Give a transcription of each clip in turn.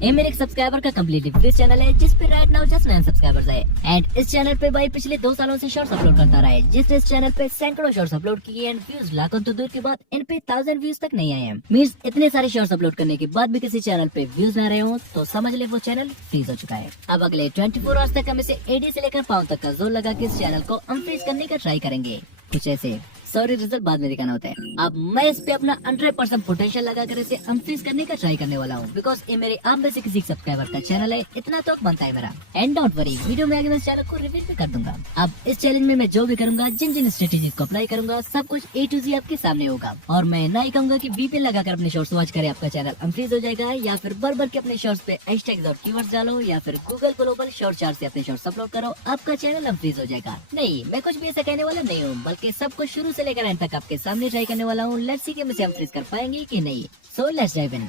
ये मेरे एक सब्सक्राइबर का कम्प्लीटली फ्री चैनल है जिस पे राइट नाउ जस्ट 9 सब्सक्राइबर्स है। एंड इस चैनल पे भाई पिछले 2 सालों से शॉर्ट्स अपलोड करता रहा है, जिसने इस चैनल पे सैकड़ों शॉर्ट्स अपलोड किए एंड व्यूज लाखों तो दूर की बात इन पे 1000 व्यूज तक नहीं आए हैं। मींस इतने सारे शॉर्ट्स अपलोड करने के बाद भी किसी चैनल पे व्यूज ना रहे हो तो समझ ले वो चैनल फ्रीज हो चुका है। अब अगले 24 आवर्स तक हम इसे एडी से लेकर पाँव तक का जोर लगा के इस चैनल को अनफ्रीज करने का ट्राई करेंगे। कुछ ऐसे सॉरी रिजल्ट बाद में दिखाना होता है। अब मैं इस पे अपना 100% पोटेंशियल लगाकर इसे अनफ्रीज करने का ट्राई करने वाला हूँ, बिकॉज ये मेरे आप में से किसी सब्सक्राइबर का चैनल है, इतना तो बनता है मेरा। एंड डोंट वरी, वीडियो में आगे मैं इस चैनल को रिवील भी कर दूंगा। अब इस चैलेंज में मैं जो भी करूंगा, जिन जिन स्ट्रेटेजीज को अप्लाई करूंगा, सब कुछ A to Z आपके सामने होगा। और मैं ना ही कहूंगा कि VPN लगाकर अपने शॉर्ट्स वॉच करे आपका चैनल अनफ्रीज हो जाएगा, या फिर भर के अपने शॉर्ट्स पे हैशटैग्स और कीवर्ड्स डालो, या फिर गूगल ग्लोबल शॉर्ट चार्ट से अपने शॉर्ट्स अपलोड करो, आपका चैनल अनफ्रीज हो जाएगा। नहीं, मैं कुछ भी ऐसा कहने वाला नहीं हूँ, बल्कि सब कुछ शुरू से लेकर एंड तक आपके सामने ट्राई करने वाला हूँ। लेट्स सी कि हम इसे अनफ्रीज कर पाएंगे कि नहीं। So let's dive in.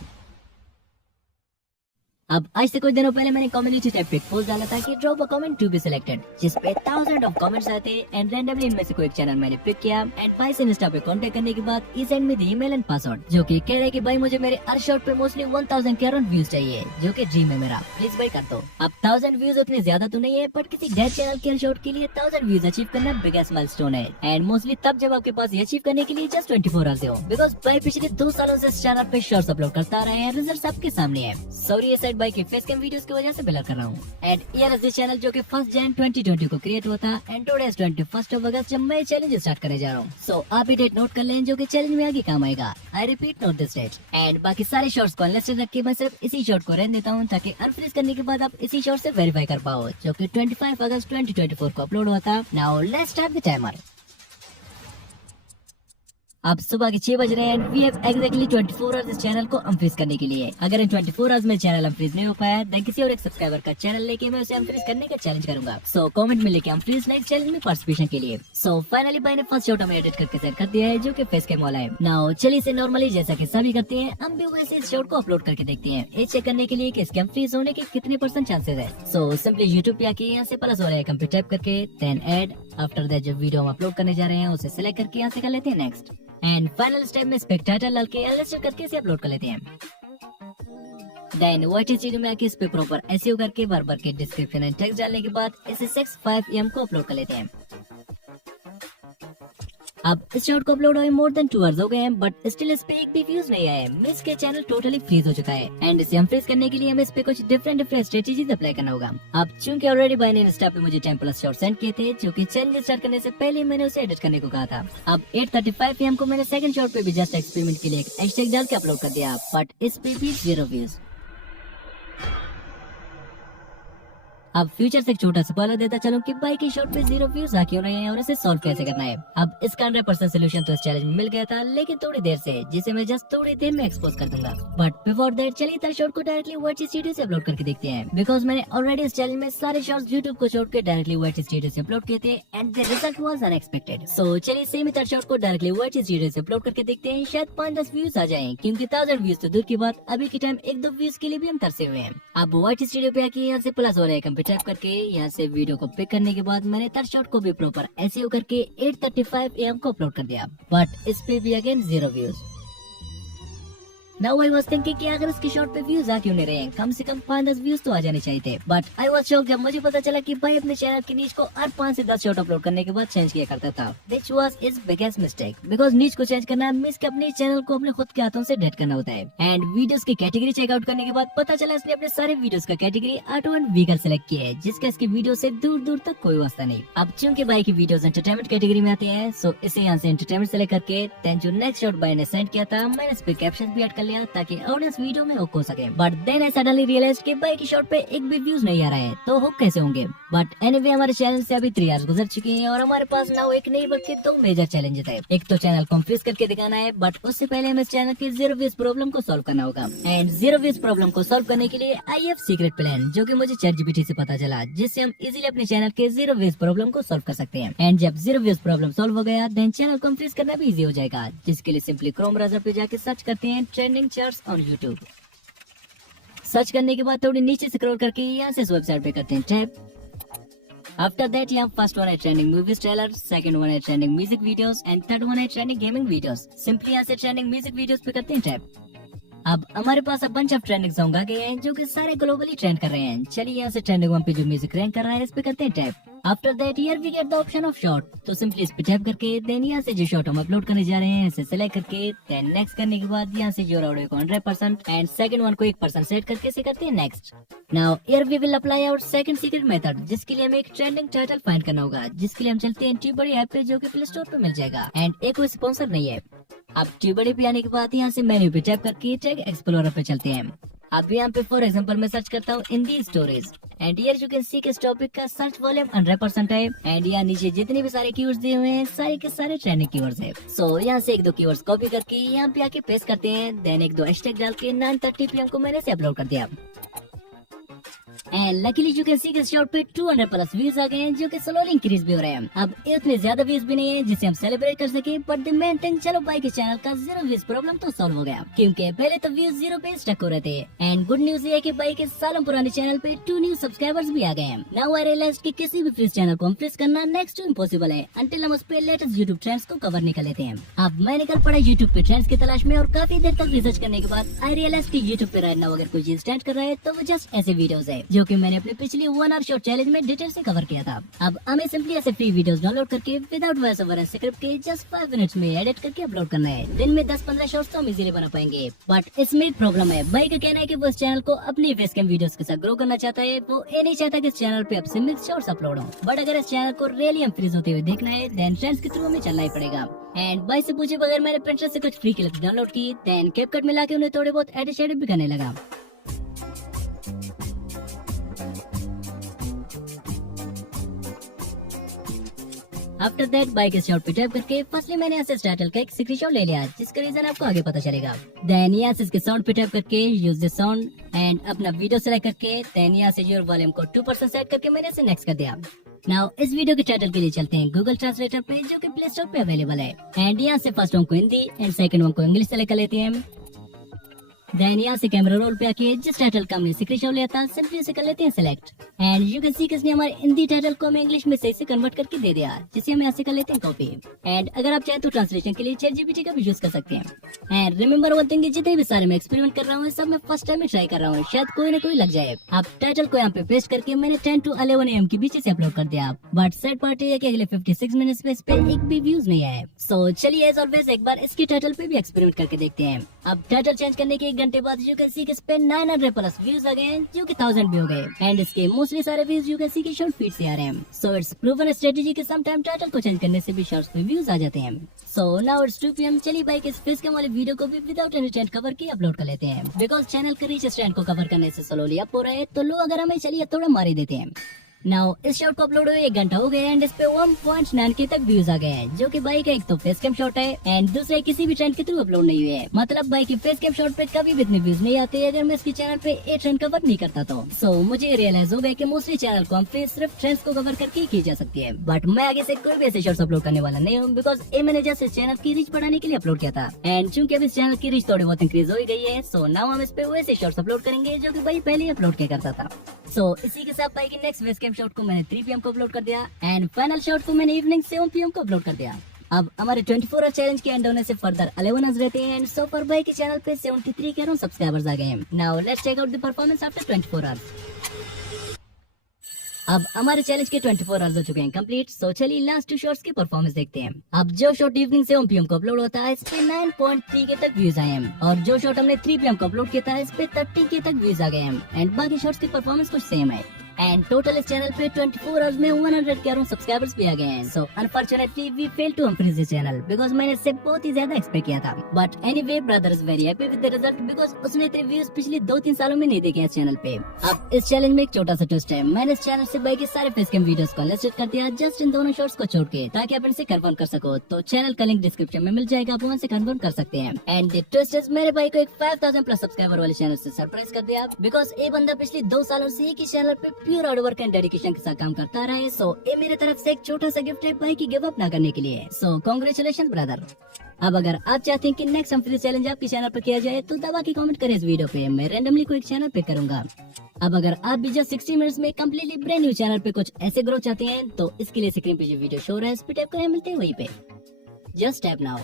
अब आज से कुछ दिनों पहले मैंने कम्युनिटी टैब पे पोस्ट डाला था कि drop a comment to be selected, जिस पे 1000 ऑफ कमेंट्स आते एंड रैंडमली इनमें से कोई एक चैनल मैंने पिक किया एंड भाई से इंस्टा पे कांटेक्ट करने के बाद ही send me the email and password, जो कि कह रहे हैं कि भाई मुझे मेरे हर शॉट पे मोस्टली 1000 के अराउंड व्यूज चाहिए, जो कि ड्रीम है मेरा, प्लीज भाई कर दो। अब 1000 व्यूज उतने ज्यादा तो नहीं है, बट किसी डेड चैनल के हर शॉट के लिए 1000 व्यूज अचीव करना बिगेस्ट माइलस्टोन है। एंड मोस्टली तब जब आपके पास ये अचीव करने के लिए जस्ट 24 आवर्स हो, बिकॉज भाई पिछले 2 सालों से इस चैनल पे शॉर्ट्स अपलोड करता रहे हैं, रिजल्ट आपके सामने है। सॉरी ये साइड भाई की फेस कैम वीडियोस की वजह से ब्लर कर रहा हूँ। एंड ईयर दिस चैनल जो कि 1 Jan 2020 को क्रिएट हुआ था एंड टुडे इज 21 अगस्त जब मैं चैलेंज स्टार्ट करने जा रहा हूँ। सो आप ये डेट नोट कर लें जो कि चैलेंज में आगे काम आएगा। I repeat, note this date. And बाकी सारे शॉर्ट्स को अनलिस्टेड रख के मैं सिर्फ इसी शॉर्ट को रहने देता हूँ, ताकि अनफ्रीज करने के बाद आप इसी शॉर्ट से वेरीफाई कर पाओ, जो कि 25 अगस्त 2024 को अपलोड हुआ था। Now let's start the timer. अब सुबह के 6 बज रहे हैं and we have exactly 24 hours इस चैनल को अनफ्रीज करने के लिए। अगर इन 24 आवर्स में चैनल अनफ्रीज नहीं हो पाया देन किसी और एक सब्सक्राइबर का चैनल लेके मैं उसे अनफ्रीज करने का चैलेंज करूंगा। सो कमेंट में लेके अनफ्रीज नेक्स्ट चैलेंज में पार्टिसिपेशन के लिए। सो फाइनली भाई ने फर्स्ट शॉट हमें एडिट करके सेंड कर दिया है, जो कि फेस कैम वाला है। नाउ चलिए इसे नॉर्मली जैसा कि सभी करते हैं, हम भी वैसे इस शॉट को अपलोड करके देखते हैं, ये चेक करने के लिए कि इसके अनफ्रीज होने के कितने % चांसेस है। सो सिंपली यूट्यूब पे आके यहाँ से प्लस वाले आइकन पे टैप करके देन ऐड, आफ्टर दैट जो वीडियो हम अपलोड करने जा रहे हैं उसे सिलेक्ट करके यहाँ से कर लेते हैं नेक्स्ट। एंड फाइनल स्टेप में स्पेक्टेटर डाल के एलिस्टेट करके इसे अपलोड कर लेते हैं। देन व्हाट इस में आके इस पे प्रॉपर एसईओ करके बार के डिस्क्रिप्शन एंड टेक्स्ट डालने के बाद इसे 6 AM को अपलोड कर लेते हैं। अब इस शॉट को अपलोड हुए मोर देन 2 आवर्स हो गए हैं, बट स्टिल इस पे एक भी व्यूज नहीं आया है। मिस के चैनल टोटली फ्रीज हो चुका है एंड इसे अनफ्रीज करने के लिए हमें इस पे कुछ डिफरेंट स्ट्रेटेजीज अप्लाई करना होगा। अब चूंकि ऑलरेडी भाई ने इंस्टा पे मुझे 10+ शॉट सेंड किए थे, जो कि चैलेंज स्टार्ट करने से पहले मैंने उसे एडिट करने को कहा था। अब 8:35 AM को मैंने सेकंड शॉट पे भी जस्ट एक्सपेरिमेंट के लिए एक हैशटैग डाल के अपलोड कर दिया, बट इस पे भी 0 व्यूज। अब फ्यूचर से एक छोटा स्पॉइलर देता चलो कि भाई की शॉट पे 0 व्यूज आ क्यों रहे हैं और इसे सॉल्व कैसे करना है। अब इसका 100% सोल्यूशन तो इस चैलेंज में मिल गया था, लेकिन थोड़ी देर से, जिसे मैं जस्ट थोड़ी देर में एक्सपोज कर दूंगा। बट बिफोर दैट चलिए इस शॉट को डायरेक्टली WordShare स्टूडियो से अपलोड करके देखते हैं, बिकॉज मैंने ऑलरेडी इस चैलेंज में सारे शॉट्स यूट्यूब को छोड़ के डायरेक्टली WordShare स्टूडियो से अपलोड किए थे and the result was unexpected. So चलिए सेम ही शॉट को डायरेक्टली WordShare स्टूडियो से अपलोड करके देखते हैं, शायद 5-10 व्यूज आ जाएं, क्योंकि 1000 व्यूज तो दूर की बात, अभी के टाइम 1-2 व्यूज के लिए भी हम तरसे हुए हैं। अब WordShare स्टूडियो पे आके यहाँ से प्लस वाले आइकन पे टैप करके यहाँ से वीडियो को पिक करने के बाद मैंने थर्ड शॉट को भी प्रॉपर एसईओ करके 8:35 AM को अपलोड कर दिया, बट इस पे भी again 0 views. Now I was thinking कि अगर इसके शॉट पे व्यूज आ क्यों नहीं रहे हैं, कम से कम 5-10 व्यूज तो आ जाने चाहिए थे। बट आई वाज शॉक जब मुझे पता चला कि भाई अपने चैनल की नीच को हर 5 से 10 शॉट अपलोड करने के बाद चेंज किया करता था, which was his biggest mistake, because नीच को चेंज करना मींस कि अपने चैनल को अपने खुद के हाथों से डेट करना होता है। एंड वीडियोस की कैटेगरी चेकआउट करने के बाद पता चला इसने अपने सारे वीडियोस का category auto and Uyghur select किया है, जिसका इसकी वीडियो से दूर तक कोई वास्ता नहीं। अब चूंकि भाई की वीडियोस एंटरटेनमेंट कैटेगरी में आते हैं, सो इसे यहाँ से एंटरटेनमेंट सेलेक्ट करके देन जो नेक्स्ट शॉट भाई ने सेंड किया था मैंने इस पे कैप्शन भी ऐड कर लिया ताकि ऑडियंस वीडियो में हुक हो सके। But then I suddenly realised कि भाई की शॉट पे एक भी व्यूज नहीं आ रहा है, तो हुक कैसे होंगे। बट एनीवे हमारे चैनल से अभी 3 आवर्स गुजर चुके हैं और हमारे पास नाउ एक नहीं बल्कि 2 मेजर चैलेंजेस है। एक तो चैनल कंफ्यूज करके दिखाना है, बट उससे पहले हमें इस चैनल की 0 व्यूज प्रॉब्लम को सॉल्व करना होगा। एंड 0 व्यूज प्रॉब्लम को सॉल्व करने के लिए आई हैव सीक्रेट प्लान, जो कि मुझे ChatGPT से पता चला, जिससे हम इजीली अपने चैनल के 0 व्यूज प्रॉब्लम को सॉल्व कर सकते हैं। एंड जब 0 व्यूज प्रॉब्लम सॉल्व हो गया देन चैनल कंफ्यूज करना भी इजी हो जाएगा, जिसके लिए सिंपली क्रोम ब्राउज़र पे जाके सर्च करते हैं trending charts on YouTube. Search करने के बाद थोड़ी नीचे स्क्रॉल करके यहाँ से इस वेबसाइट पे करते हैं टैप। आफ्टर दैट यहाँ फर्स्ट वन है trending movies trailer, second one है trending music videos and third one है ट्रेंडिंग गेमिंग वीडियोस। सिंपली यहाँ से ट्रेंडिंग म्यूजिक वीडियोस पे करते हैं टैप। अब हमारे पास बंच ऑफ ट्रेंडिंग सॉन्ग आ गए हैं जो कि सारे ग्लोबली ट्रेंड कर रहे हैं। चलिए यहाँ से ट्रेंडिंग 1 पे जो म्यूजिक रैंक कर रहा है इस पे करते हैं tap. After that here we get the option of short, तो सिंपली इस पे टैप करके देन यहाँ से जो शॉर्ट हम अपलोड करने जा रहे हैं इसे सिलेक्ट करके देन नेक्स्ट करने के बाद यहाँ से जो ऑडियो को 100% एंड सेकंड वन को 1% सेट करके इसे करते हैं next. Now here we will apply our second secret method, जिसके लिए हमें एक ट्रेंडिंग टाइटल फाइंड करना होगा, जिसके लिए हम चलते हैं ट्यूबडी ऐप पे जो कि प्ले स्टोर पे मिल जाएगा एंड एक कोई स्पॉन्सर नहीं है। अब ट्यूबडी पे आने के बाद यहाँ से मेन्यू पे टैप करके टैग एक्सप्लोरर पे चलते हैं। अब यहाँ पे फॉर एग्जांपल मैं सर्च करता हूँ Hindi stories and here you can see कि इस टॉपिक का सर्च वॉल्यूम 100% है एंड यहाँ नीचे जितने भी सारे कीवर्ड्स दिए हुए हैं सारे के सारे ट्रेंडिंग कीवर्ड्स है। सो यहाँ से एक दो कीवर्ड्स कॉपी करके यहाँ पे आके पेस्ट करते हैं देन एक दो हैशटैग डाल के 9:30 PM को मैंने से अपलोड कर दिया and luckily you can see कि शॉर्ट पे 200+ व्यूज आ गए हैं जो कि स्लोली इंक्रीज भी हो रहे हैं। अब इतने ज्यादा व्यूज भी नहीं है जिसे हम सेलिब्रेट कर सके, बट द मेन थिंग चलो भाई के चैनल का 0 व्यूज प्रॉब्लम तो सॉल्व हो गया, क्योंकि पहले तो व्यूज 0 पे स्टक हो रहे थे। एंड गुड न्यूज ये है कि भाई के सालों पुराने चैनल पे 2 न्यू सब्सक्राइबर्स भी आ गए हैं। नाउ आई रियलाइज कि किसी भी फ्रीज चैनल को हम फ्रीज करना नेक्स्ट टू इम्पॉसिबल है अंटिल हम उस पे लेटेस्ट यूट्यूब ट्रेंड्स को कवर नहीं कर लेते हैं। अब मैं निकल पड़ा यूट्यूब पे ट्रेंड्स की तलाश में और काफी देर तक रिसर्च करने के बाद आई रियलाइज कि यूट्यूब पे राइट नाउ अगर कोई चीज ट्रेंड कर रहा है तो वो जस्ट ऐसे वीडियोस है जो कि मैंने अपने पिछली 1 आवर शॉर्ट चैलेंज में डिटेल से कवर किया था। अब हमें सिंपली ऐसे फ्री वीडियोस डाउनलोड करके without voice over and script के जस्ट 5 मिनट्स में एडिट करके अपलोड करना है। दिन में 10-15 शॉर्ट्स तो हम इजीली बना पाएंगे, बट इसमें एक प्रॉब्लम है। भाई का कहना है कि वो इस चैनल को अपनी फेस कैम वीडियोस के साथ ग्रो करना चाहता है, वो ये नहीं चाहता कि इस चैनल पे अब से मिक्स शॉर्ट्स अपलोड हो। बट अगर इस चैनल को रियली हम फ्रीज होते हुए देखना है देन ट्रेंड्स के थ्रू हमें चलना ही पड़ेगा। एंड भाई से पूछे बगैर मैंने Pinterest से कुछ फ्री क्लिप्स डाउनलोड की देन कैपकट में लाके उन्हें थोड़े बहुत एडिट शेडिट भी करने लगा। आफ्टर दैट बाइक के शॉर्ट पे टैप करके फर्स्टली मैंने यहाँ से टाइटल का एक स्क्रीनशॉट ले लिया, जिसका रीजन आपको आगे पता चलेगा। देन यहाँ से इसके साउंड पे टैप करके यूज द साउंड एंड अपना वीडियो सेलेक्ट करके देन यहाँ से योर वॉल्यूम को 2% सेट करके मैंने इसे नेक्स्ट कर दिया। नाउ इस वीडियो के टाइटल के लिए चलते हैं गूगल ट्रांसलेटर पे जो कि प्ले स्टोर पे अवेलेबल है एंड यहाँ से फर्स्ट वन को हिंदी एंड सेकंड वन को इंग्लिश सेलेक्ट कर लेते हैं। देन यहाँ से कैमरा रोल पे आके जिस टाइटल का हमने स्क्रीनशॉट लिया था सिंपली उसे कर लेते हैं select and you can see कि इसने हमारे हिंदी टाइटल को हमें इंग्लिश में सही से कन्वर्ट करके दे दिया, जिसे हम यहाँ से कर लेते हैं कॉपी। एंड अगर आप चाहें तो ट्रांसलेशन के लिए ChatGPT का भी यूज कर सकते हैं। एंड रिमेंबर वन थिंग, जितने भी सारे मैं एक्सपेरिमेंट कर रहा हूँ सब मैं फर्स्ट टाइम में ट्राई कर रहा हूँ, शायद कोई ना कोई लग जाए। अब टाइटल को यहाँ पे पेस्ट करके मैंने 10 to 11 AM के बीच से अपलोड कर दिया, बट सैड पार्ट है कि अगले 56 मिनट्स में इस पे एक भी व्यूज नहीं आए। सो चलिए एज ऑलवेज एक बार इसके टाइटल पे भी एक्सपेरिमेंट करके देखते हैं। अब टाइटल चेंज करने के 1 घंटे बाद यू कैन सी कि इस पे 900+ व्यूज आ गए हैं जो कि 1000 भी हो गए एंड इसके मोस्टली सारे व्यूज यू कैन सी कि शॉर्ट फीड से आ रहे हैं। सो इट्स प्रूवन स्ट्रेटेजी कि सम टाइम टाइटल को चेंज करने से भी शॉर्ट्स पे व्यूज आ जाते हैं। So now it's 2 PM। चलिए बाइक इस फेस कैम वाले वीडियो को भी विदाउट एनी ट्रेंड कवर की अपलोड कर लेते हैं, बिकॉज चैनल के रीच ट्रेंड को कवर करने से स्लोली अप हो रहा है, तो लोग अगर हमें चलिए थोड़ा मार ही देते हैं। नाउ इस शॉट को अपलोड हुए 1 घंटा हो गया एंड इस पे 1.9K तक व्यूज आ गए हैं, जो कि बाइक का एक तो फेस कैम शॉट है एंड दूसरे किसी भी ट्रेंड के थ्रू अपलोड नहीं हुए हैं। मतलब बाइक की फेस कैम शॉट पे कभी भी इतने व्यूज नहीं आते अगर मैं इसके चैनल पे ए ट्रेंड कवर नहीं करता तो। सो मुझे रियलाइज हो गया कि मोस्टली चैनल को हम सिर्फ ट्रेंड्स को कवर करके ही की जा सकती है, बट मैं आगे से कोई भी ऐसे शॉर्ट्स अपलोड करने वाला नहीं हूँ, बिकॉज ए मैंने जस्ट इस चैनल की रीच बढ़ाने के लिए अपलोड किया था एंड चूंकि अब इस चैनल की रीच थोड़ी बहुत इंक्रीज हो गई है, सो नाउ हम इस पे वैसे शॉर्ट्स अपलोड करेंगे जो कि भाई पहले ही अपलोड किया करता था। सो इसी के साथ भाई की नेक्स्ट फेस कैम शॉट को मैंने 3 PM को अपलोड कर दिया एंड फाइनल शॉट को मैंने इवनिंग 7 PM को अपलोड कर दिया। अब हमारे 24 आवर चैलेंज के एंड होने से फर्दर 11 आवर्स रहते हैं एंड सो फॉर भाई के चैनल पे 73 के अराउंड सब्सक्राइबर्स आ गए हैं। Now let's check out the performance after 24 hours. अब हमारे चैलेंज के 24 आवर्स हो चुके हैं कंप्लीट, सो चलिए लास्ट 2 शॉट्स की परफॉर्मेंस देखते हैं। अब जो शॉट इवनिंग 7 PM को अपलोड होता है इस पे 9.3K तक व्यूज आए हैं और जो शॉट हमने 3 PM को अपलोड किया था इस पे 30K तक व्यूज आ गए हैं एंड बाकी शॉट्स की परफॉर्मेंस कुछ सेम है एंड टोटल इस चैनल पे 24 आवर्स में 100 के अराउंड सब्सक्राइबर्स भी आ गए हैं। So unfortunately we fail to unfreeze this channel because मैंने इससे बहुत ही ज्यादा एक्सपेक्ट किया था, but anyway brother is very happy with the result because उसने इतने व्यूज पिछले 2-3 सालों में नहीं देखे इस चैनल पे। अब इस चैलेंज में एक छोटा सा ट्विस्ट है, मैंने इस चैनल से बाई के सारे फेस कैम वीडियोस को लिस्टेड कर दिया जस्ट इन दोनों शॉट्स को छोड़ के, ताकि आप इनसे कंफर्म कर सको। तो चैनल का लिंक डिस्क्रिप्शन में मिल जाएगा, आप वहाँ से कंफर्म कर सकते हैं। एंड द ट्विस्ट इज मेरे भाई को एक 5000+ सब्सक्राइबर वाले चैनल से सरप्राइज कर दिया बिकॉज ये बंदा पिछले 2 सालों से एक ही चैनल पे pure hard work and dedication के साथ काम करता रहा है। सो ये मेरे तरफ से एक छोटा सा गिफ्ट है भाई की गिव अप ना करने के लिए। सो कांग्रेचुलेशन ब्रदर। अब अगर आप चाहते हैं कि नेक्स्ट हम चैलेंज आपके चैनल पर किया जाए तो दबा के कमेंट करें इस वीडियो पे, मैं रैंडमली कोई एक चैनल पे करूंगा। अब अगर आप भी जस्ट 60 मिनट्स में कम्प्लीटली ब्रांड न्यू चैनल पे कुछ ऐसे ग्रो चाहते हैं तो इसके लिए स्क्रीन पे जो वीडियो शो रहा है इस पे टैप करें, मिलते हैं वहीं पे। Just tap now,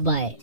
bye.